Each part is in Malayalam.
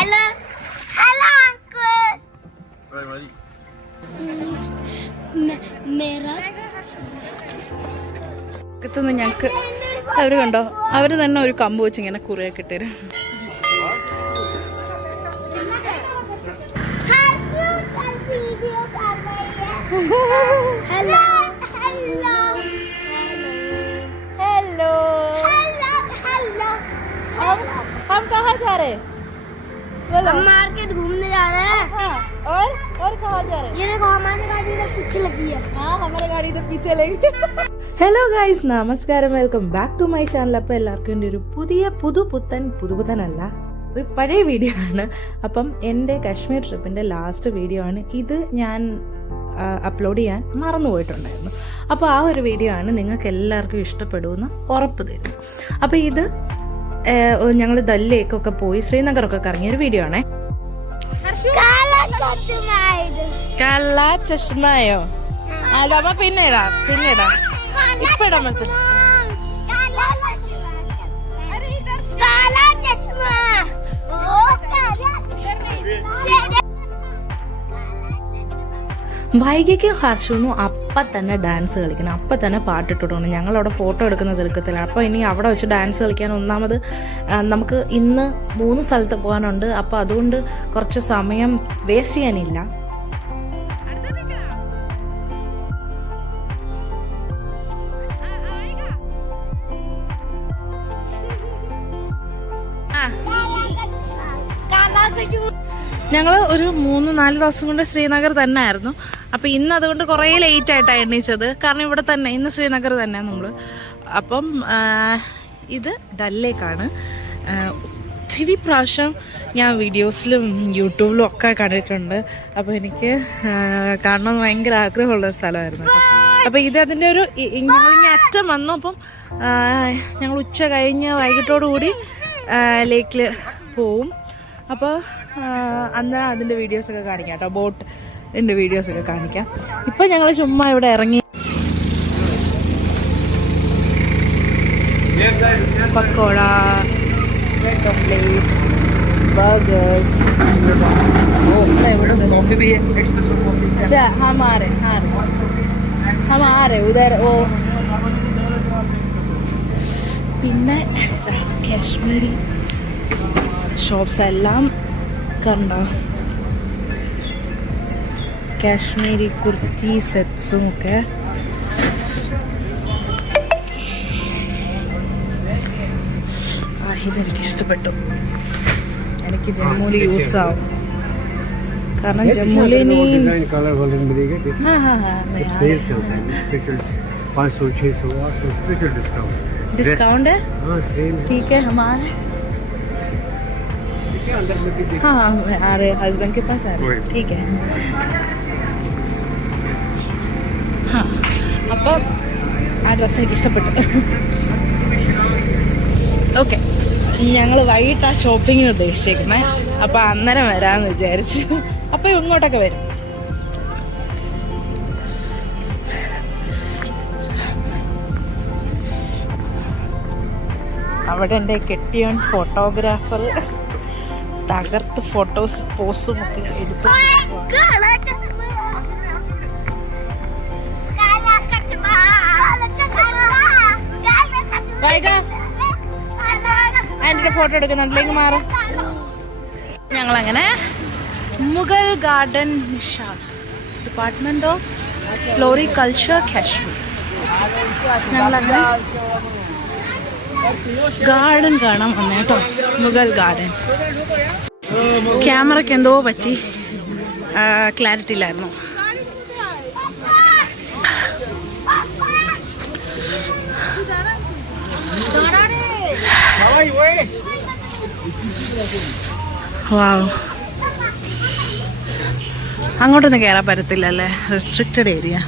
Hello. Hello, uncle. मेरा ന്ന് ഞങ്ങൾക്ക് അവർ കണ്ടോ, അവർ തന്നെ ഒരു കമ്പ് വെച്ച് ഇങ്ങനെ കുറേയൊക്കെ ഇട്ടുതരും. हेलो हेलो हेलो हेलो हम कहाँ जा रहे हैं? हम मार्केट घूमने जा रहे हैं. हाँ, और कहाँ जा रहे हैं? ये देखो हमारी गाड़ी इधर पीछे लगी है. हाँ, हमारी गाड़ी इधर पीछे लगी. ഹലോ ഗൈസ്, നമസ്കാരം, welcome back to my channel. അപ്പോൾ എല്ലാവർക്കും എൻ്റെ ഒരു പുതുപുത്തനല്ല, ഒരു പഴയ വീഡിയോ ആണ്. അപ്പം എൻ്റെ കാശ്മീർ ട്രിപ്പിൻ്റെ ലാസ്റ്റ് വീഡിയോ ആണ് ഇത്. ഞാൻ അപ്ലോഡ് ചെയ്യാൻ മറന്നുപോയിട്ടുണ്ടായിരുന്നു. അപ്പോൾ ആ ഒരു വീഡിയോ ആണ് നിങ്ങൾക്ക് എല്ലാവർക്കും ഇഷ്ടപ്പെടുമെന്ന് ഉറപ്പ് തരുന്നു. അപ്പോൾ ഇത് ഞങ്ങൾ ദല്ലേക്കൊക്കെ പോയി ശ്രീനഗറൊക്കെ കറങ്ങിയൊരു വീഡിയോ ആണേ. കാല ചഷ്മയോ? അതമ്മ പിന്നെ ഇടാം ഇപ്പൊ ഇടാൻ പറ്റില്ല. വൈകിക്കും ഹർഷുനും അപ്പം തന്നെ ഡാൻസ് കളിക്കണം, അപ്പം തന്നെ പാട്ടിട്ടിടണം. ഞങ്ങളവിടെ ഫോട്ടോ എടുക്കുന്ന തിരക്കത്തില്ല. അപ്പോൾ ഇനി അവിടെ വെച്ച് ഡാൻസ് കളിക്കാൻ ഒന്നാമത് നമുക്ക് ഇന്ന് 3 സ്ഥലത്ത് പോകാനുണ്ട്. അപ്പോൾ അതുകൊണ്ട് കുറച്ച് സമയം വേസ്റ്റ് ചെയ്യാനില്ല. ഞങ്ങൾ ഒരു 3-4 ദിവസം കൊണ്ട് ശ്രീനഗർ തന്നെ ആയിരുന്നു. അപ്പം ഇന്ന് അതുകൊണ്ട് കുറേ ലേറ്റ് ആയിട്ടാണ് എണ്ണീച്ചത്. കാരണം ഇവിടെ തന്നെ ഇന്ന് ശ്രീനഗർ തന്നെ നമ്മൾ. അപ്പം ഇത് ഡല്ലേക്കാണ്. ഇച്ചിരി പ്രാവശ്യം ഞാൻ വീഡിയോസിലും യൂട്യൂബിലും ഒക്കെ കണ്ടിട്ടുണ്ട്. അപ്പോൾ എനിക്ക് കാണണമെന്ന് ഭയങ്കര ആഗ്രഹമുള്ളൊരു സ്ഥലമായിരുന്നു. അപ്പോൾ ഇത് അതിൻ്റെ ഒരു ഞങ്ങളിങ്ങനെ അറ്റം വന്നു. അപ്പം ഞങ്ങൾ ഉച്ച കഴിഞ്ഞ് വൈകിട്ടോടുകൂടി ലേക്കിൽ പോവും. അപ്പോൾ അന്നേരം അതിൻ്റെ വീഡിയോസൊക്കെ കാണിക്കാം കേട്ടോ, ബോട്ടിൻ്റെ വീഡിയോസൊക്കെ കാണിക്കാം. ഇപ്പം ഞങ്ങൾ ചുമ്മാ ഇവിടെ ഇറങ്ങി പക്കോട, കട്ട്ലേറ്റ്, ബർഗേഴ്സ്. ഉദർ ഓ. പിന്നെ കാശ്മീരി ഷോപ്സ് എല്ലാം കണ്ടോ, കാശ്മീരി കുർത്തി സെറ്റ്സും ഒക്കെ. ഇതെനിക്ക് ഇഷ്ടപ്പെട്ടു. എനിക്ക് ജമ്മൂലി യൂസ് ആവും. കാരണം ജമ്മൂലി डिस्काउंट है. ठीक है, हमारे हाँ आ रहे हस्बैंड के पास आ रहे. ठीक है. हाँ, അപ്പോൾ ആ ഡ്രസ്സ് എനിക്ക് ഇഷ്ടപ്പെട്ടു. ഓക്കെ, ഞങ്ങൾ വൈകിട്ട് ആ ഷോപ്പിങ്ങിന് ഉദ്ദേശിച്ചേക്കുന്നത്. അപ്പോൾ അന്നേരം വരാമെന്ന് വിചാരിച്ചു. അപ്പോൾ ഇങ്ങോട്ടൊക്കെ വരും. അവിടെ എൻ്റെ കെട്ടിയോൻ ഫോട്ടോഗ്രാഫർ തകർത്ത് ഫോട്ടോസ് പോസും ഒക്കെ എടുത്തു. അതിൻ്റെ ഫോട്ടോ എടുക്കുന്നുണ്ടെങ്കിൽ മാറും. ഞങ്ങളങ്ങനെ Mughal garden, Nishad, department of floriculture, Kashmir. ഞങ്ങളങ്ങനെ ഗാർഡൻ കാണാൻ വന്നേ കേട്ടോ, മുഗൾ ഗാർഡൻ. ക്യാമറയ്ക്ക് എന്തോ പറ്റി, ക്ലാരിറ്റി ഇല്ലായിരുന്നു. വാവ്, അങ്ങോട്ടൊന്നും കയറാൻ പറ്റത്തില്ലല്ലേ, റെസ്ട്രിക്റ്റഡ് ഏരിയ.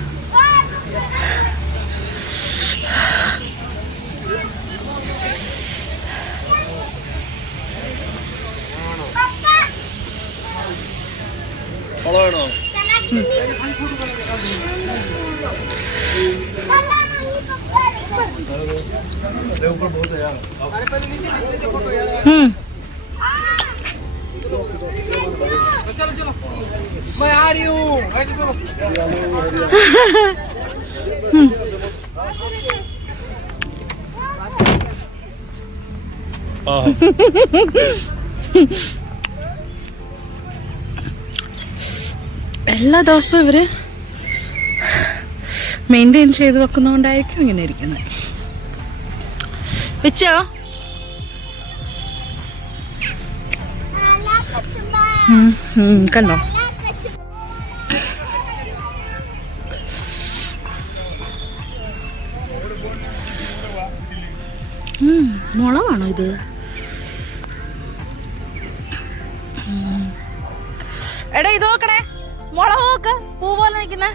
मैं आ रही हूँ। എല്ലാ ദിവസവും ഇവര് മെയിൻറ്റെയിൻ ചെയ്ത് വെക്കുന്നതുകൊണ്ടായിരിക്കും ഇങ്ങനെ ഇരിക്കുന്നത്. വെച്ചോ? കണ്ടോ? മുളകാണോ ഇത്? എടാ ഇത് നോക്കണേ, മുളക് നോക്ക്, പൂ പോലെ നിൽക്കുന്ന.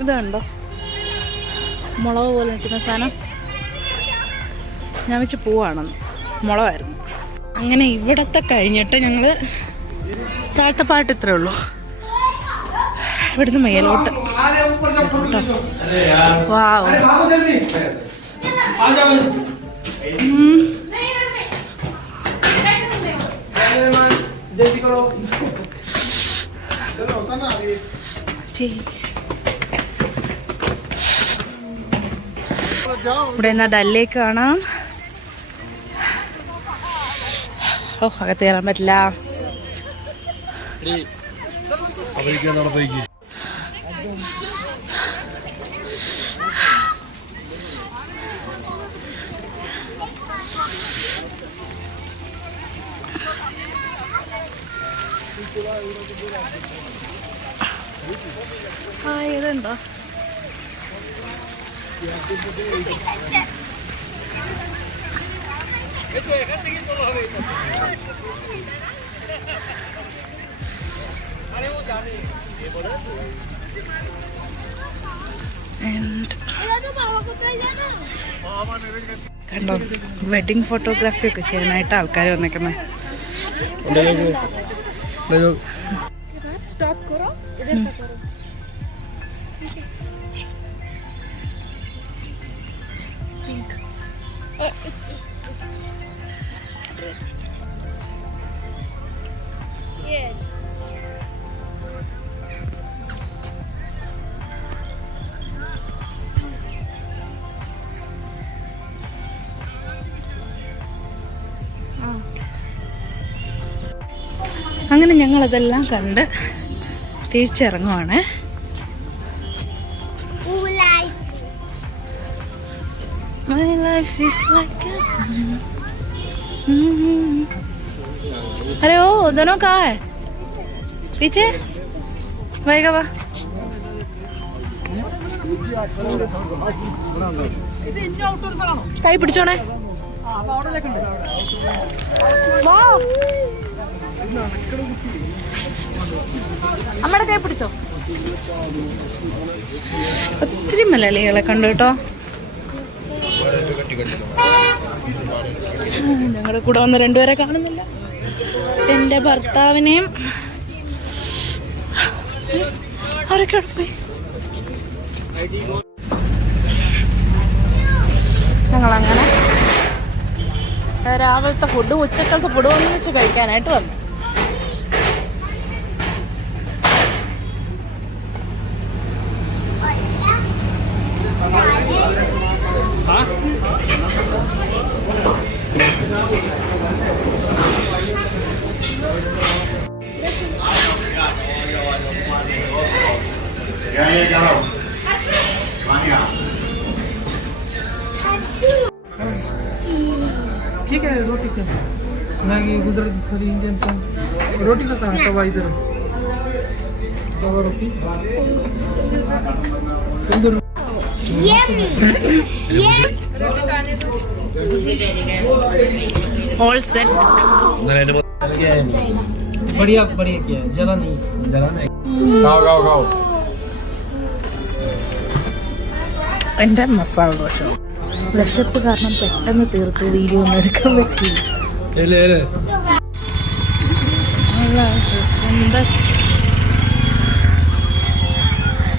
ഇത് കണ്ടോ, മുളക് പോലെ നിൽക്കുന്ന സാധനം. ഞാൻ വെച്ച് പൂവാണെന്ന്, മുളകായിരുന്നു. അങ്ങനെ ഇവിടത്തെ കഴിഞ്ഞിട്ട് ഞങ്ങൾ താഴത്തെ പാട്ട് ഇത്രേ ഉള്ളൂ. ഇവിടുന്ന് മേലോട്ട്. വാവ്, ഇവിടെ എന്നാ ഡല്ലേക്ക് കാണാം. ഓ, അകത്ത് കയറാൻ പറ്റില്ല. ഇതുണ്ടോ? കണ്ടോ, വെഡിങ് ഫോട്ടോഗ്രാഫി ഒക്കെ ചെയ്യാനായിട്ട് ആൾക്കാർ വന്നേക്കുന്നത്. അങ്ങനെ ഞങ്ങളതെല്ലാം കണ്ട് തിരിച്ചിറങ്ങുവാണ്. My life is like a... अरे ओ दोनों कहाँ है? पीछे भाईगा वाह. കൈ പിടിച്ചോണേ. അമ്മയുടെ കൈ പിടിച്ചോ. ഒത്തിരി മലയാളികളെ കണ്ടു കേട്ടോ. ഞങ്ങളുടെ കൂടെ വന്ന് രണ്ടുപേരെ കാണുന്നില്ല. എന്റെ ഭർത്താവിനെയും അവരൊക്കെ പോയി. ഞങ്ങളങ്ങനെ രാവിലത്തെ ഫുഡും ഉച്ചക്കലത്തെ ഫുഡും ഒന്നിച്ച് കഴിക്കാനായിട്ട് വന്നു. ठीक है, रोटी क्या ना, ये गुजराती थाली इंडियन का रोटी का कहाँ तवा इधर तवा रोटी तंदूर ऑल सेट. बढ़िया बढ़िया किया, जला नहीं खाओ खाओ खाओ. എൻ്റെ മസാല ദോശ വിശപ്പ് കാരണം പെട്ടെന്ന് തീർത്തു. വീഡിയോ ഒന്നും എടുക്കാൻ പറ്റില്ല.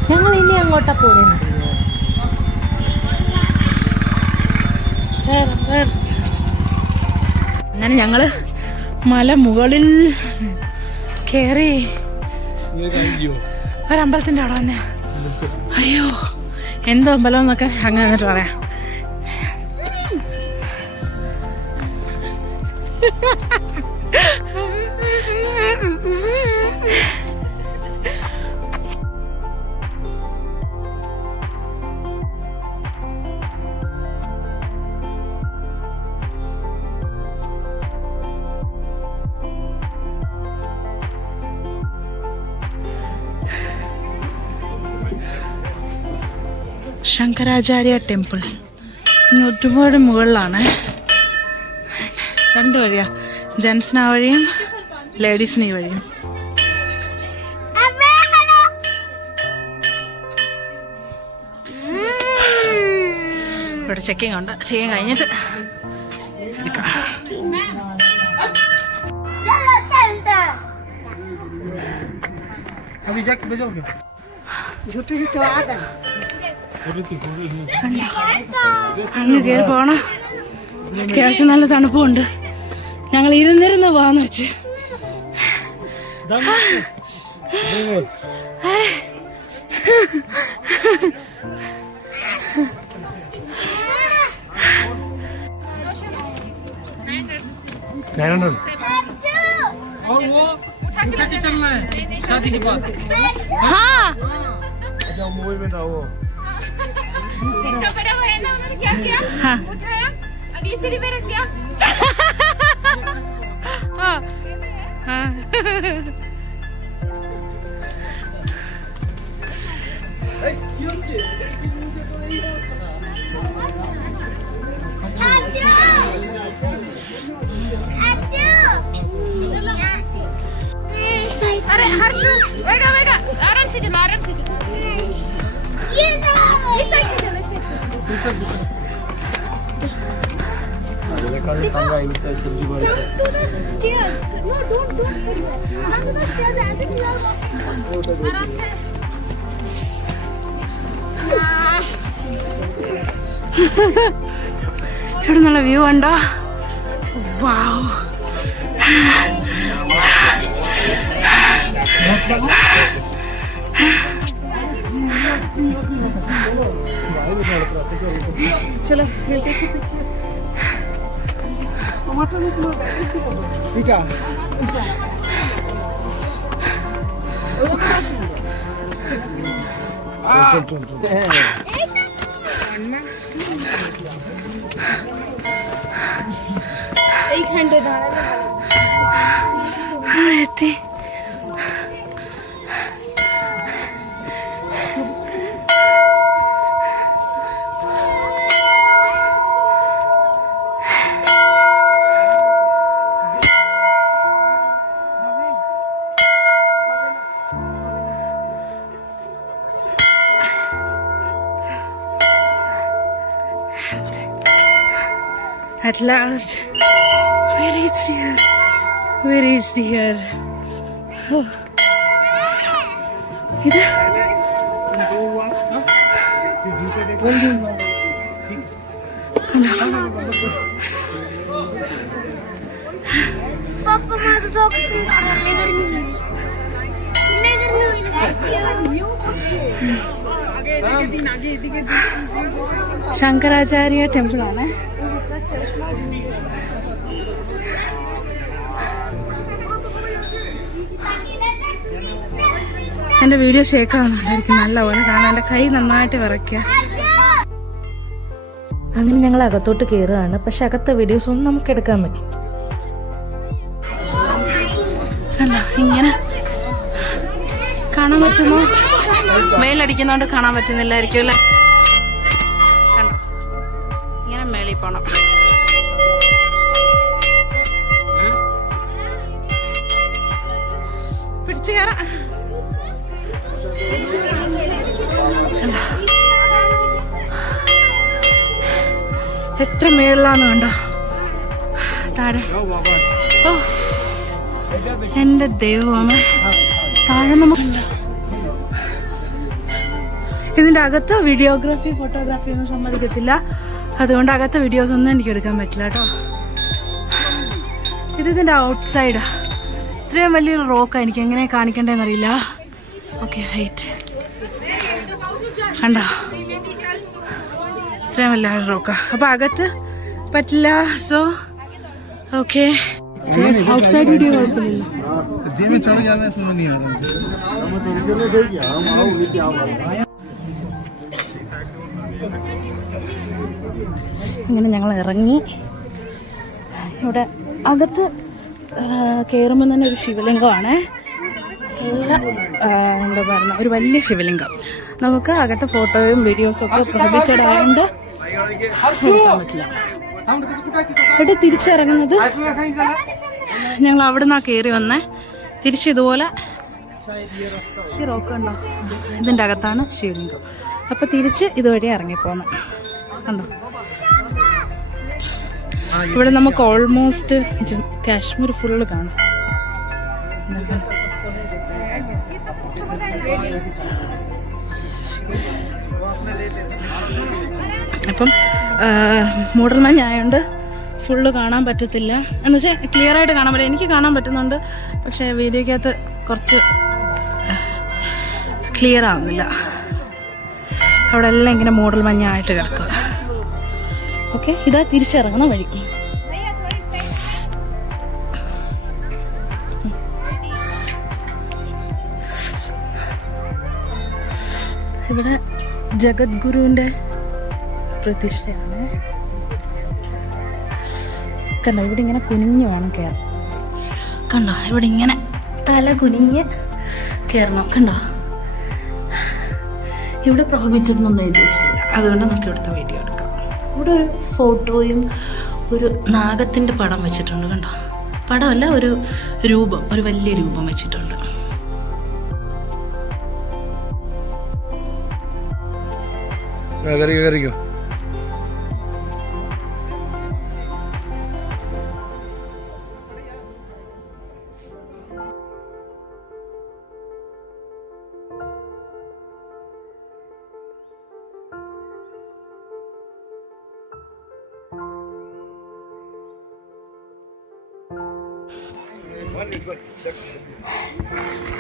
ഞങ്ങൾ ഇനി അങ്ങോട്ടാ പോകുന്നതെന്നറിയോ? അങ്ങനെ ഞങ്ങള് മല മുകളിൽ കയറി ഒരമ്പലത്തിന്റെ അവിടെ വന്നെ. അയ്യോ എന്തോ അമ്പലം എന്നൊക്കെ അങ്ങ് എന്നിട്ട് പറയാം. ശങ്കരാചാര്യ ടെമ്പിൾ ഒരുപാട് മുകളിലാണ്. 2 വഴിയാ, ജെൻസിന് ആ വഴിയും ലേഡീസിന് ഈ വഴിയും. ഇവിടെ ചെക്കിങ് ഉണ്ട്, ചെയ്യാൻ കഴിഞ്ഞിട്ട് എടുക്കാം. അങ്ങ് കയറി പോണം. അത്യാവശ്യം നല്ല തണുപ്പുണ്ട്. ഞങ്ങൾ ഇരുന്നിരുന്ന് പോവാന്ന് വെച്ച്. चलना है शादी के बाद. हाँ मूवी में था वो. इतना बड़ा वो है ना, उन्होंने क्या किया? हाँ. उठाया, अगली सीढ़ी पे रख दिया. हाँ हाँ. अरे हर्षु, वेगा वेगा, आराम से चलो, आराम से चलो. इस साइड से चलो, इस साइड से. To the stairs. No, don't sit there. Come to the stairs. I think you are walking. आराम से. ഇവിടെ നല്ല വ്യൂ ഉണ്ടോ? വാവ്. चलो एती At last, we reached here. We reached here. Oh. इधर. पापा माझं सॉक्स लेदर ശങ്കരാചാര്യ ടെമ്പിൾ ആണ്. എന്റെ വീഡിയോ ഷേക്കാവുന്നുണ്ടായിരിക്കും നല്ലപോലെ, കാരണം എന്റെ കൈ നന്നായിട്ട് വിറയ്ക്കുക. അങ്ങനെ ഞങ്ങൾ അകത്തോട്ട് കയറുകയാണ്. പക്ഷെ അകത്തെ വീഡിയോസ് ഒന്നും നമുക്ക് എടുക്കാൻ പറ്റി. ഇങ്ങനെ കാണാൻ പറ്റുമോ? വെയിലടിക്കുന്നോണ്ട് കാണാൻ പറ്റുന്നില്ലായിരിക്കും അല്ലേ? കണ്ടോ, ഇങ്ങനെ മേളിൽ പോണം. പിടിച്ചു കയറാം. എത്ര മേളിലാന്ന് കണ്ടോ താഴെ. ഓ എന്റെ ദൈവമേ, താഴെ നമുക്കുണ്ടോ. ഇതിന്റെ അകത്ത് വീഡിയോഗ്രാഫി ഫോട്ടോഗ്രാഫി ഒന്നും സമ്മതിക്കത്തില്ല. അതുകൊണ്ട് അകത്തെ വീഡിയോസ് ഒന്നും എനിക്ക് എടുക്കാൻ പറ്റില്ല കേട്ടോ. ഇതിൻ്റെ ഔട്ട് സൈഡാ. ഇത്രയും വലിയൊരു റോക്കാണ്, എനിക്ക് എങ്ങനെ കാണിക്കണ്ടേന്നറിയില്ല. ഓക്കെ വെയിറ്റ്, കണ്ടോ ഇത്രയും വലിയ റോക്കാ. അപ്പൊ അകത്ത് പറ്റില്ല. So okay out side video കുഴപ്പമില്ല. ഇങ്ങനെ ഞങ്ങൾ ഇറങ്ങി. ഇവിടെ അകത്ത് കയറുമ്പോൾ തന്നെ ഒരു ശിവലിംഗമാണ്. നല്ല എന്താ പറയുക, ഒരു വലിയ ശിവലിംഗം. നമുക്ക് അകത്ത് ഫോട്ടോയും വീഡിയോസും ഒക്കെ പ്രൊഹിബിറ്റഡ് ആയതുകൊണ്ട് എടുക്കാൻ പറ്റില്ല. ഇവിടെ തിരിച്ചിറങ്ങുന്നത് ഞങ്ങൾ അവിടെ നിന്നാണ് കയറി വന്നേ. തിരിച്ചിതുപോലെ ഈ റോക്ക് ഉണ്ടോ, ഇതിൻ്റെ അകത്താണ് ശിവലിംഗം. അപ്പോൾ തിരിച്ച് ഇതുവഴി ഇറങ്ങിപ്പോന്ന് കണ്ടോ. ഇവിടെ നമുക്ക് ഓൾമോസ്റ്റ് കാശ്മീർ ഫുള്ള് കാണാം. അപ്പം മൂടൽമഞ്ഞായതുകൊണ്ട് ഫുള്ള് കാണാൻ പറ്റത്തില്ല. എന്ന് വെച്ചാൽ ക്ലിയർ ആയിട്ട് കാണാൻ പറ്റില്ല. എനിക്ക് കാണാൻ പറ്റുന്നുണ്ട്, പക്ഷേ വീഡിയോക്കകത്ത് കുറച്ച് ക്ലിയർ ആവുന്നില്ല. അവിടെ എല്ലാം ഇങ്ങനെ മൂടൽമഞ്ഞായിട്ട് കിടക്കുക. ഓക്കെ, ഇതാ തിരിച്ചിറങ്ങുന്ന വഴി. ഇവിടെ ജഗദ്ഗുരുവിൻ്റെ പ്രതിഷ്ഠയാണ്. കണ്ടോ, ഇവിടെ ഇങ്ങനെ കുനിഞ്ഞ് വേണം കയറാൻ. കണ്ടോ, ഇവിടെ ഇങ്ങനെ തല കുനിഞ്ഞ് കയറണം. കണ്ടോ, ഇവിടെ പ്രൊഹിബിറ്റഡ് എന്നൊന്നും എഴുതി വെച്ചിട്ടില്ല, അതുകൊണ്ട് നമുക്ക് ഇവിടുത്തെ വീഡിയോ എടുക്കാം. ഇവിടെ ഒരു ഫോട്ടോയും ഒരു നാഗത്തിൻ്റെ പടം വെച്ചിട്ടുണ്ട്. കണ്ടോ, പടമല്ല, ഒരു രൂപം, ഒരു വലിയ രൂപം വെച്ചിട്ടുണ്ട്.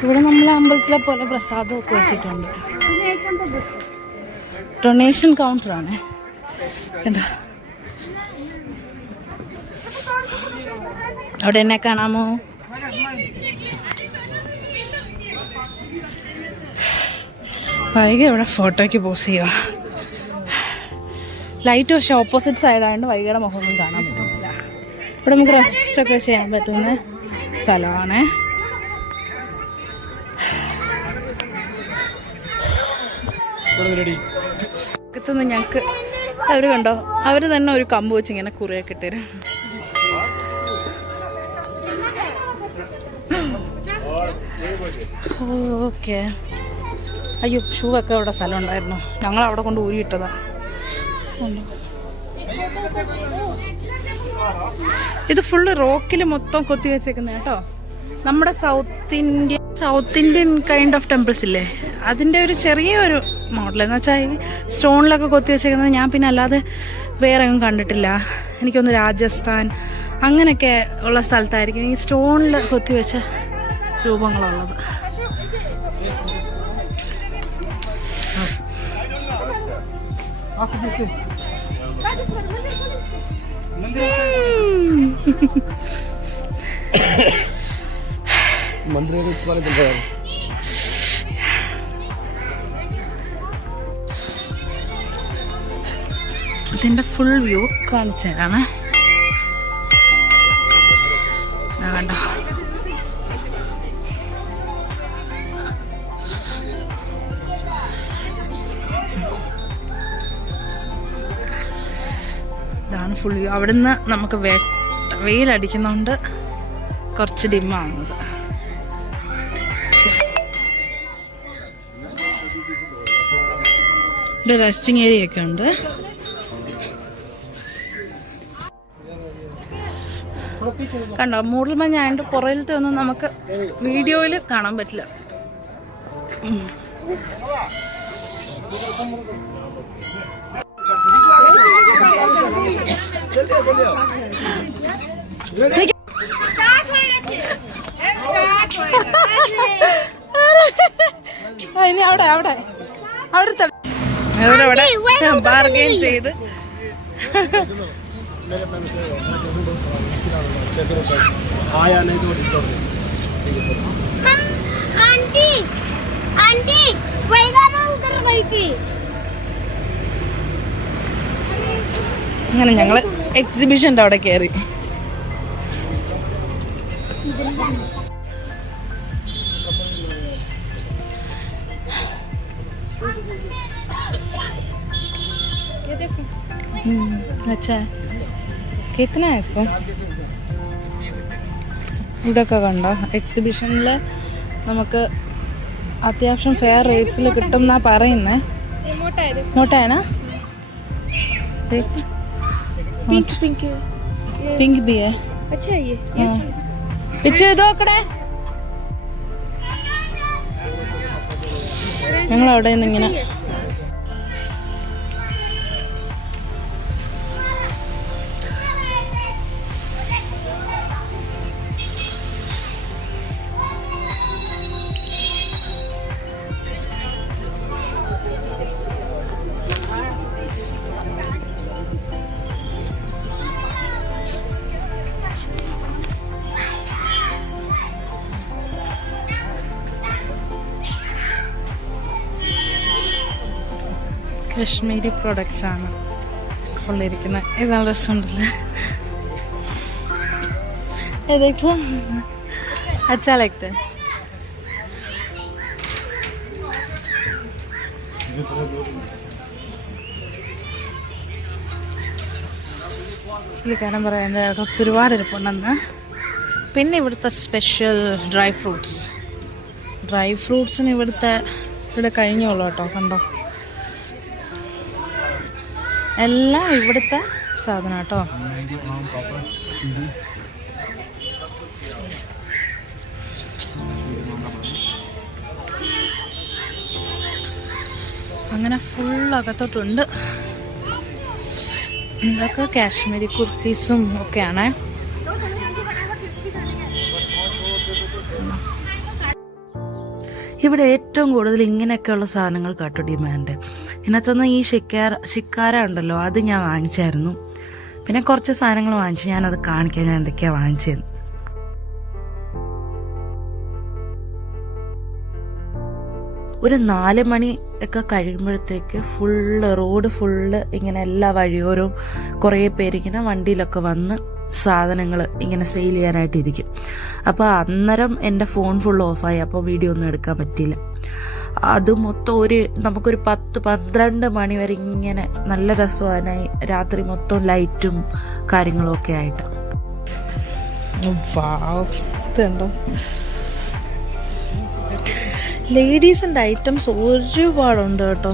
ഇവിടെ നമ്മൾ അമ്പലത്തിലെ പോലെ പ്രസാദമൊക്കെ വെച്ചിട്ടുണ്ട്. ഡൊണേഷൻ കൗണ്ടറാണ്. കണ്ടോ, അവിടെ എന്നെ കാണാമോ? വൈകി ഇവിടെ ഫോട്ടോയ്ക്ക് പോസ് ചെയ്യുക. ലൈറ്റ് പക്ഷെ ഓപ്പോസിറ്റ് സൈഡായതുകൊണ്ട് വൈകിയുടെ മുഖമൊന്നും കാണാൻ പറ്റുന്നില്ല. ഇവിടെ നമുക്ക് റെസ്റ്റൊക്കെ ചെയ്യാൻ പറ്റുന്ന സ്ഥലമാണ്. അകത്തുനിന്ന് ഞങ്ങൾക്ക് അവർ കണ്ടോ, അവർ തന്നെ ഒരു കമ്പ് വെച്ച് ഇങ്ങനെ കുറിയൊക്കെ ഇട്ടുതരും. ഓക്കെ. അയ്യോ, ഷൂ ഒക്കെ അവിടെ സ്ഥലം ഉണ്ടായിരുന്നു, ഞങ്ങൾ അവിടെ കൊണ്ട് ഊരിയിട്ടതാ. ഇത് ഫുള്ള് റോക്കിൽ മൊത്തം കൊത്തി വെച്ചേക്കുന്ന കേട്ടോ. നമ്മുടെ south Indian kind of temples ഇല്ലേ, അതിൻ്റെ ഒരു ചെറിയൊരു മോഡൽ. എന്ന് വെച്ചാൽ ഈ സ്റ്റോണിലൊക്കെ കൊത്തി വെച്ചേക്കുന്നത് ഞാൻ പിന്നെ അല്ലാതെ വേറെ ഒന്നും കണ്ടിട്ടില്ല. എനിക്കൊന്ന് രാജസ്ഥാൻ അങ്ങനെയൊക്കെ ഉള്ള സ്ഥലത്തായിരിക്കും ഈ സ്റ്റോണിൽ കൊത്തി വെച്ച രൂപങ്ങളുള്ളത്. ഇതിന്റെ ഫുൾ വ്യൂ കാണിച്ചു തരാമേ. കണ്ടോ, ഇതാണ് ഫുൾ വ്യൂ. അവിടുന്ന് നമുക്ക് വെയിലടിക്കുന്നതുകൊണ്ട് കുറച്ച് ഡിമ്മാവുന്നത്. ഇവിടെ റെസ്റ്റിംഗ് ഏരിയ ഒക്കെ ഉണ്ട്. കണ്ടോ, മൂടൽമഞ്ഞായതുകൊണ്ട് പുറകിലത്തെ ഒന്നും നമുക്ക് വീഡിയോയിൽ കാണാൻ പറ്റില്ല. അവരവിടെ ബാർഗെയിൻ ചെയ്ത് आंटी आंटी वहीगा ना उधर वही की അങ്ങനെ ഞങ്ങള് എക്സിബിഷന്റെ അവിടെ കയറി. अच्छा कितना है इसको? ഇവിടെയൊക്കെ കണ്ടോ എക്സിബിഷനിൽ നമുക്ക് അത്യാവശ്യം ഫെയർ റേറ്റ്സിൽ കിട്ടും എന്നാ പറയുന്നേ. മോട്ടായനാ पिंक भी है. अच्छा ये പിച്ച് നോക്കണേ. ഞങ്ങൾ അവിടെ നിന്ന് ഇങ്ങനെ കശ്മീരി പ്രൊഡക്ട്സ് ആണ് ഫുള്ളിരിക്കുന്നത്. ഇത് നല്ല രസമുണ്ടല്ലേ. देखो अच्छा लगता है. ഇത് കാരണം പറയുന്നത് ഒരുപാട് ഇരിപ്പുണ്ടെന്ന്. പിന്നെ ഇവിടുത്തെ സ്പെഷ്യൽ ഡ്രൈ ഫ്രൂട്ട്സിന് ഇവിടെ കഴിഞ്ഞോളൂ കേട്ടോ. കണ്ടോ എല്ലാം ഇവിടുത്തെ സാധനം കേട്ടോ. അങ്ങനെ ഫുൾ അകത്തോട്ടുണ്ട്. ഇതൊക്കെ കാശ്മീരി കുർത്തീസും ഒക്കെയാണ്. ഇവിടെ ഏറ്റവും കൂടുതൽ ഇങ്ങനെയൊക്കെയുള്ള സാധനങ്ങൾ കേട്ടോ ഡിമാൻഡ്. ഇതിനകത്തുനിന്ന് ഈ ശിക്കാര ഉണ്ടല്ലോ, അത് ഞാൻ വാങ്ങിച്ചായിരുന്നു. പിന്നെ കുറച്ച് സാധനങ്ങൾ വാങ്ങിച്ചു. ഞാനത് കാണിക്കാം ഞാൻ എന്തൊക്കെയാണ് വാങ്ങിച്ചതെന്ന്. ഒരു 4 മണി ഒക്കെ കഴിയുമ്പോഴത്തേക്ക് റോഡ് ഫുള്ള് ഇങ്ങനെ എല്ലാ വഴിയോരവും കുറേ പേരിങ്ങനെ വണ്ടിയിലൊക്കെ വന്ന് സാധനങ്ങൾ ഇങ്ങനെ സെയിൽ ചെയ്യാനായിട്ടിരിക്കും. അപ്പോൾ അന്നേരം എൻ്റെ ഫോൺ ഫുൾ ഓഫായി. അപ്പോൾ വീഡിയോ ഒന്നും എടുക്കാൻ പറ്റിയില്ല. അത് മൊത്തം നമുക്കൊരു 10-12 മണി വരെ ഇങ്ങനെ നല്ല രസമാനായി. രാത്രി മൊത്തം ലൈറ്റും കാര്യങ്ങളും ഒക്കെ ആയിട്ട്. ഇതുണ്ടോ ലേഡീസിൻ്റെ ഐറ്റംസ് ഒരുപാടുണ്ട് കേട്ടോ.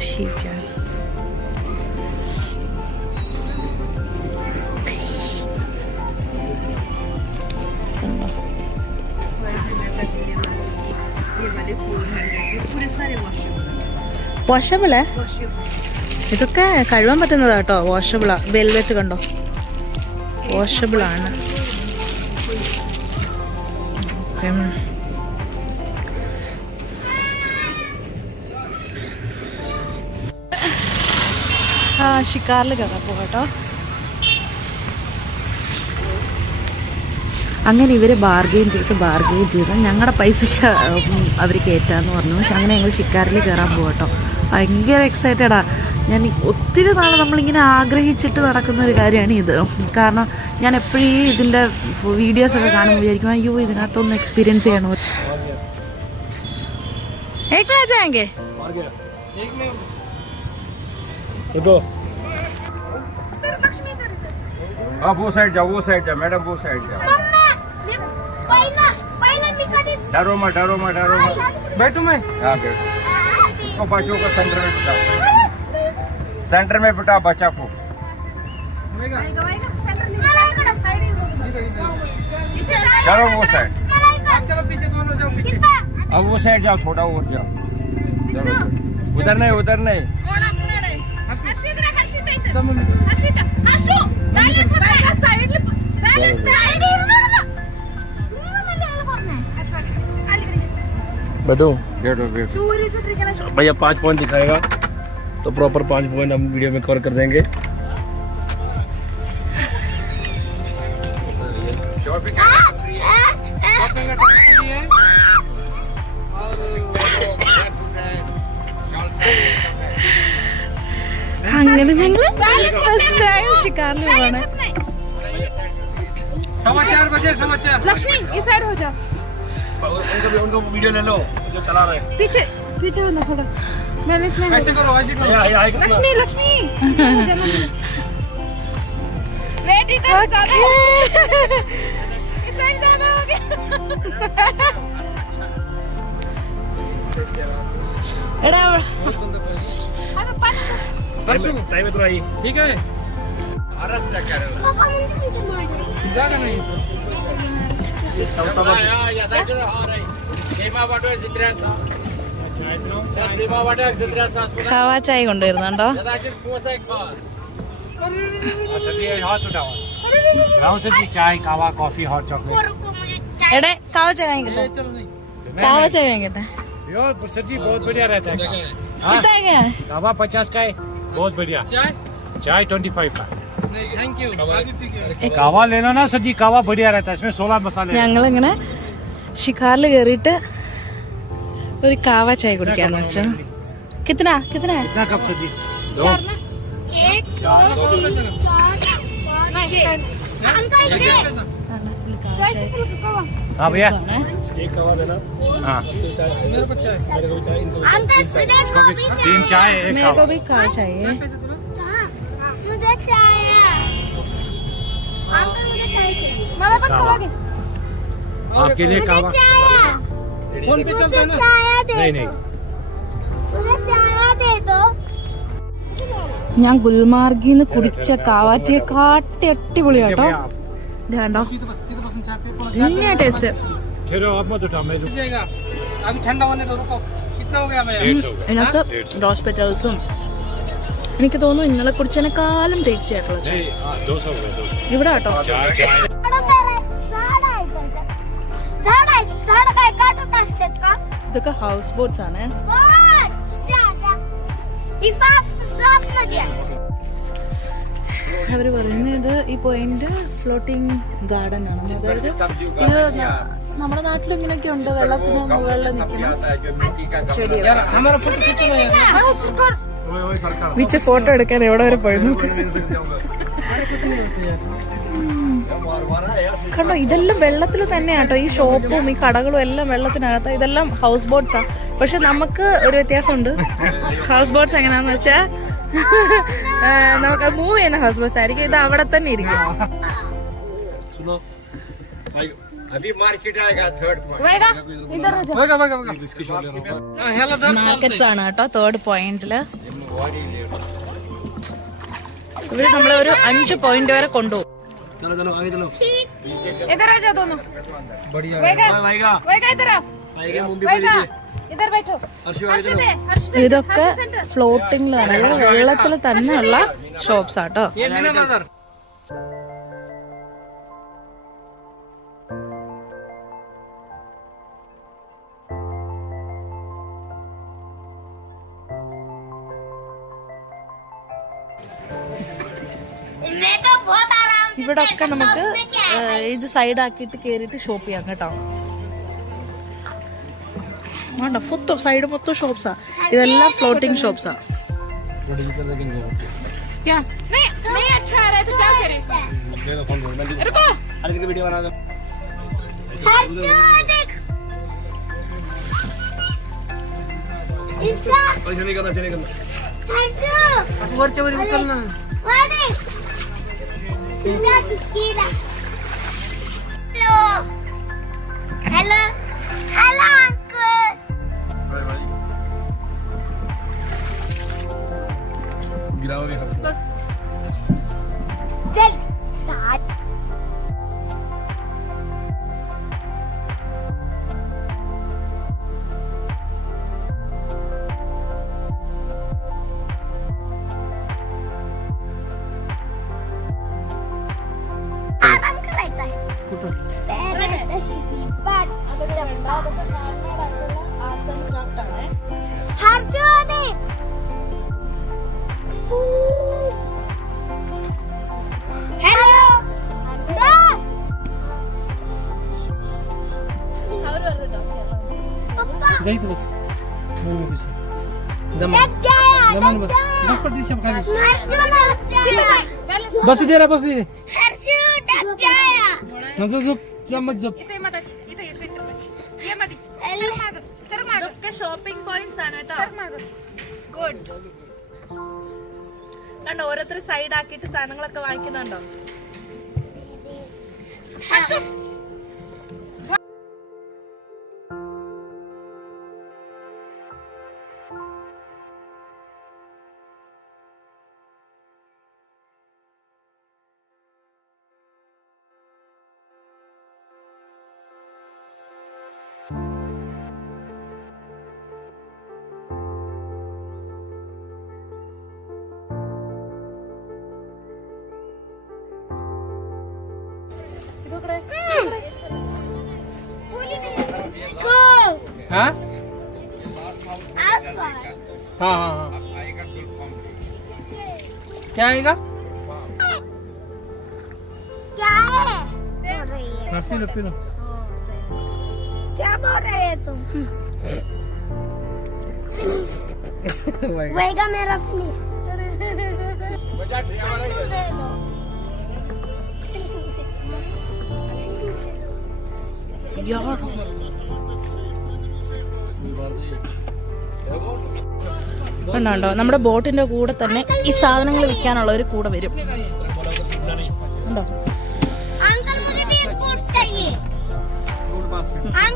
ठीक है വാഷബിൾ ഇതൊക്കെ കഴുകാൻ പറ്റുന്നതാ കേട്ടോ. വാഷബിളാ. വെൽവെറ്റ് കണ്ടോ വാഷബിളാണ്. ഓക്കെ ഷിക്കാറിൽ കയറാൻ പോകട്ടോ. അങ്ങനെ ഇവർ ബാർഗെയിൻ ചെയ്ത് ഞങ്ങളുടെ പൈസയ്ക്ക് അവർ കയറ്റാന്ന് പറഞ്ഞു. പക്ഷെ അങ്ങനെ ഞങ്ങൾ ഷിക്കാറിൽ കയറാൻ പോകട്ടോ. ഭയങ്കര എക്സൈറ്റഡാ. ഞാൻ ഒത്തിരി നാൾ നമ്മളിങ്ങനെ ആഗ്രഹിച്ചിട്ട് നടക്കുന്ന ഒരു കാര്യമാണ് ഇത്. കാരണം ഞാൻ എപ്പോഴും ഇതിൻ്റെ വീഡിയോസൊക്കെ കാണുമ്പോൾ വിചാരിക്കും അയ്യോ ഇതിനകത്തൊന്ന് എക്സ്പീരിയൻസ് ചെയ്യണോ. वो साइड जाओ मैडम, वो साइड जाओ. डरो मत. बैठू मैं. हाँ बैठो. उसको बच्चों को सेंटर में बिठाओ बच्चा को. चलो वो साइड. चलो पीछे दोनों जाओ पीछे. अब वो साइड जाओ, थोड़ा और जाओ. चलो उधर नहीं. बैठो बैठो बैठो भैया 5 पॉइंट दिखाएगा तो प्रॉपर 5 पॉइंट हम वीडियो में कवर कर देंगे। അങ്ങനെ ഞങ്ങള് ഫസ്റ്റ് ടൈം ഷിക്കാറിൽ പോവാണ്. समाचार बजे समाचार लक्ष्मी इस साइड हो जाओ, उनको वीडियो ले लो जो चला रहे हैं। पीछे पीछे होना थोड़ा, मैंने इसमें ऐसे करो लक्ष्मी लक्ष्मी वेट इधर ज्यादा इस साइड ज्यादा हो गया। എടാ अरे पन टाइम इतना ही ठीक है पापा मुझे नीचे मार दे। जागा नहीं ഖവാ ചായ കൊണ്ടുവരുന്നുണ്ടോ? चाय कावा कॉफी हॉट चॉकलेट रुको मुझे चाय എടേ കാവ ചായ വാങ്ങിക്കട്ടെ, चलो नहीं കാവ ചായ വാങ്ങിക്കട്ടെ. सच्ची बहुत बढ़िया रहता है ഇതാ कावा 50 का है बहुत बढ़िया चाय चाय 25 का नहीं थैंक यू अभी पी के कावा लेना ना सच्ची कावा बढ़िया रहता है इसमें 16 मसाले ഞങ്ങളിങ്ങനെ ഷിക്കാറിൽ കയറിയിട്ട് ഒരു കാവ ചായ കുടിക്കാന്ന് വെച്ചോ. കിത്തന कितना कप सच्ची दो 1 2 3 4 5 6 अंकल 6 हाँ भैया एक कवा देना। हाँ मेरे को चाय अंकल सुदेश को भी 3 चाय एक मेरे को कावा भी कावा चाहिए. मुझे चाय अंकल मुझे चाय चाहिए मेरे पास कावा आपके लिए कावा फोन पे चलता है ना चाय दे नहीं नहीं मुझे चाय दे दो। ഞാൻ ഗുൽമാർഗിന്ന് കുടിച്ച കാവാറ്റിയെ കാട്ടി അടിപൊളിയാട്ടോ. ഇത് കണ്ടോ, सीधे बस चाय पे നല്ല ടേസ്റ്റ്. ठहरो आप मत उठाओ मैं पहुंच जाएगा अभी ठंडा होने दो रुको कितना हो गया मैं 150 ഇതിനകത്ത് റോസ് പെറ്റൽസും എനിക്ക് തോന്നുന്നു ഇന്നലെ കുടിച്ചതിനെക്കാളും ടേസ്റ്റി ആയിട്ടുള്ള ചായ नहीं 200 हो गया 200 ഇവിടെ കേട്ടോ. चाय झाड काय काटत असतात का? ഇതൊക്കെ ഹൗസ് ബോട്ട്സ് ആണ്. ही साफ साफ नदी आहे. അവര് പറയുന്നത് ഈ പോയിന്റ് ഫ്ലോട്ടിംഗ് ഗാർഡൻ ആണ്. അതായത് ഇത് നമ്മുടെ നാട്ടിൽ ഇങ്ങനെയൊക്കെ ഉണ്ട്, വെള്ളത്തിന് മുകളിൽ നിൽക്കുന്ന ചെടികൾ. यार हमारा फोटो खींचो ना यार വിച്ച് ഫോട്ടോ എടുക്കാൻ എവിടെ വരെ പോയി നോക്ക്. കണ്ടോ, ഇതെല്ലാം വെള്ളത്തിൽ തന്നെയാട്ടോ. ഈ ഷോപ്പും ഈ കടകളും എല്ലാം വെള്ളത്തിനകത്ത്. ഇതെല്ലാം ഹൗസ് ബോട്ട്സാ. പക്ഷെ നമുക്ക് ഒരു വ്യത്യാസമുണ്ട്. ഹൗസ് ബോട്ട്സ് എങ്ങനെയാന്ന് വെച്ചാൽ നമുക്ക് മൂവ് ചെയ്യുന്ന ഹൗസ് ബോട്ട്സ് ആയിരിക്കും. ഇത് അവിടെ തന്നെ ഇരിക്കും. सुनो अभी मार्केट आएगा थर्ड वेगा इधर हो जाओ. होगा ह्याला दर മാർക്കറ്റ്സ് ആണ് കേട്ടോ തേർഡ് പോയിന്റില്. ഇവര് നമ്മളെ ഒരു 5 പോയിന്റ് വരെ കൊണ്ടുപോകും. चलो चलो आगे चलो इधर आ जाओ दोनों. बढ़िया वेगा आएगा वेगा इधर आओ. आएगा मुंबई वेगा इधर बैठो. हर्षु हर्ष आगे दे चलो हर्ष दे ഇതൊക്കെ ഫ്ലോട്ടിങ്ങിലാണ്, വെള്ളത്തിൽ തന്നെയുള്ള ഷോപ്സ് ആട്ടോ. ये बिना मदर मैं तो बहुत आराम से ഇവിടെ ഒക്കെ നമുക്ക് ഇത് സൈഡ് ആക്കിയിട്ട് കേറിയിട്ട് ഷോപ്പ് ചെയ്യാം കേട്ടോ. വേണ്ട മൊത്തം സൈഡ് മൊത്തം ഷോപ്സാ. ഇതെല്ലാം ഫ്ലോട്ടിംഗ് ഷോപ്സാ. क्या नहीं नहीं अच्छा आ रहा है तो क्या करें इसमें. रुको अरे वीडियो बना दो हर्षु देख इसका ऐसे नहीं करना हर्षु वरच्या वर उचल ना वो देख इसका कीड़ा. Hello hello hello uncle. गिराओगे चल സ്കൂട്ടർ जाई तो बस मम्मी पीछे जमान बस बस पर दीजिए खाली बस दे रहा बस दे जब मत जब ഇതൊക്കെ ഷോപ്പിംഗ് പോയിന്റ്സ് ആണ് കേട്ടോ. ഗുഡ്. കണ്ടോ ഓരോരുത്തർ സൈഡ് ആക്കിയിട്ട് സാധനങ്ങളൊക്കെ വാങ്ങിക്കുന്നുണ്ടോ? हाँ हाँ हाँ क्या आएगा क्या है हाँ पी लो क्या बोल रहे हैं तुम वहीगा मेरा फिनिश കണ്ടോ നമ്മുടെ ബോട്ടിന്റെ കൂടെ തന്നെ ഈ സാധനങ്ങൾ വിൽക്കാനുള്ള ഒരു കൂടെ വരും. കണ്ടോ अंकल मुझे भी एक कोट चाहिए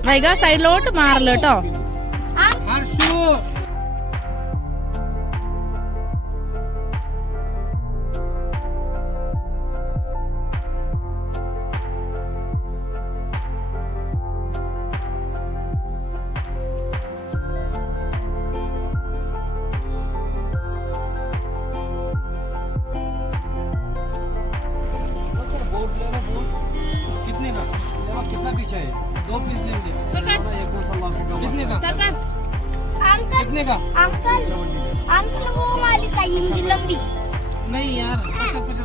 വൈകാ സൈഡിലോട്ട് മാറല്ലോ കേട്ടോ. हर्षू कितने का कितना पीछे है 2 पीस लेंगे कितने का अंकल कितने का अंकल अंकल वो वाली चाहिए मुझे लंबी नहीं यार 50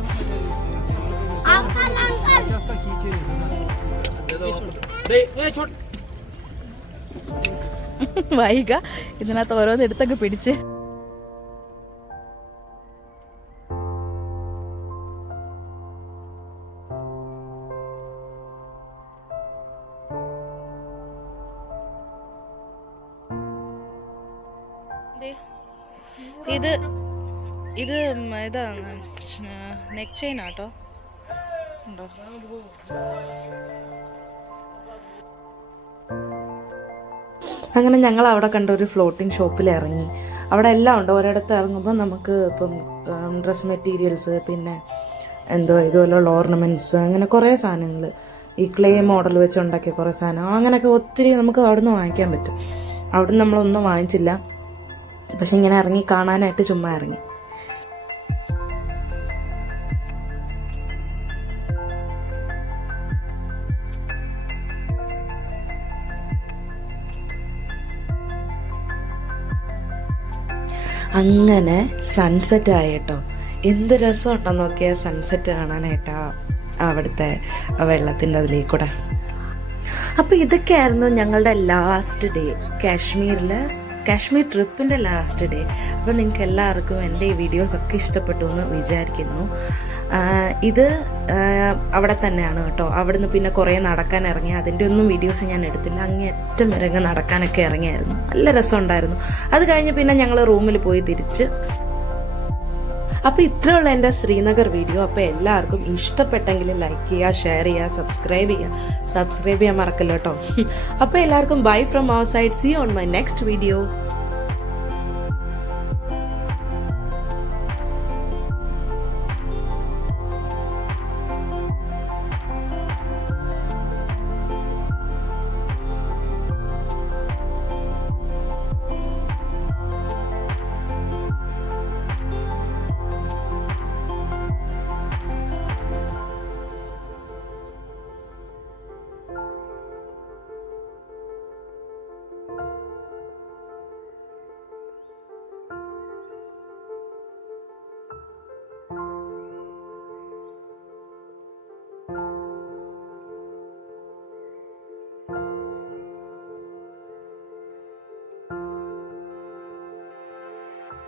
अंकल अंकल का खींचे छोड़ വൈക ഇതിനകത്ത് ഓരോന്ന് എടുത്തൊക്കെ പിടിച്ച് ഇത് ഇത് ഇതാണ് നെക്ക് ചെയിൻ ആട്ടോ. ഉണ്ടോ അങ്ങനെ ഞങ്ങൾ അവിടെ കണ്ട ഒരു ഫ്ലോട്ടിംഗ് ഷോപ്പിൽ ഇറങ്ങി. അവിടെ എല്ലാം ഉണ്ട്. ഒരിടത്ത് ഇറങ്ങുമ്പോൾ നമുക്ക് ഇപ്പം ഡ്രസ് മെറ്റീരിയൽസ്, പിന്നെ എന്തോ ഇതുപോലുള്ള ഓർണമെന്റ്സ്, അങ്ങനെ കുറേ സാധനങ്ങൾ, ഈ ക്ലേ മോഡൽ വെച്ച് ഉണ്ടാക്കിയ കുറേ സാധനങ്ങൾ, അങ്ങനെയൊക്കെ ഒത്തിരി നമുക്ക് അവിടെ നിന്ന് വാങ്ങിക്കാൻ പറ്റും. അവിടെ നിന്ന് നമ്മളൊന്നും വാങ്ങിച്ചില്ല, പക്ഷെ ഇങ്ങനെ ഇറങ്ങി കാണാനായിട്ട് ചുമ്മാ ഇറങ്ങി. അങ്ങനെ സൺസെറ്റ് ആയിട്ടോ. എന്ത് രസമുണ്ടെന്ന് നോക്കിയാൽ സൺസെറ്റ് കാണാനായിട്ടാ അവിടുത്തെ വെള്ളത്തിൻ്റെ അതിലേക്കൂടെ. അപ്പോൾ ഇതൊക്കെയായിരുന്നു ഞങ്ങളുടെ ലാസ്റ്റ് ഡേ കാശ്മീർ ട്രിപ്പിൻ്റെ ലാസ്റ്റ് ഡേ. അപ്പോൾ നിങ്ങൾക്ക് എല്ലാവർക്കും എൻ്റെ ഈ വീഡിയോസൊക്കെ ഇഷ്ടപ്പെട്ടു എന്ന് വിചാരിക്കുന്നു. ഇത് അവിടെ തന്നെയാണ് കേട്ടോ. അവിടുന്ന് പിന്നെ കുറേ നടക്കാൻ ഇറങ്ങി. അതിൻ്റെ ഒന്നും വീഡിയോസ് ഞാൻ എടുത്തില്ല. അങ്ങേറ്റം വരെ നടക്കാനൊക്കെ ഇറങ്ങിയായിരുന്നു. നല്ല രസമുണ്ടായിരുന്നു. അത് കഴിഞ്ഞ് പിന്നെ ഞങ്ങൾ റൂമിൽ പോയി തിരിച്ച്. അപ്പോൾ ഇത്രയുള്ള എൻ്റെ ശ്രീനഗർ വീഡിയോ. അപ്പോൾ എല്ലാവർക്കും ഇഷ്ടപ്പെട്ടെങ്കിൽ ലൈക്ക് ചെയ്യുക, ഷെയർ ചെയ്യുക, സബ്സ്ക്രൈബ് ചെയ്യാൻ മറക്കല്ലോ കേട്ടോ. അപ്പോൾ എല്ലാവർക്കും bye from our side. See on my next video.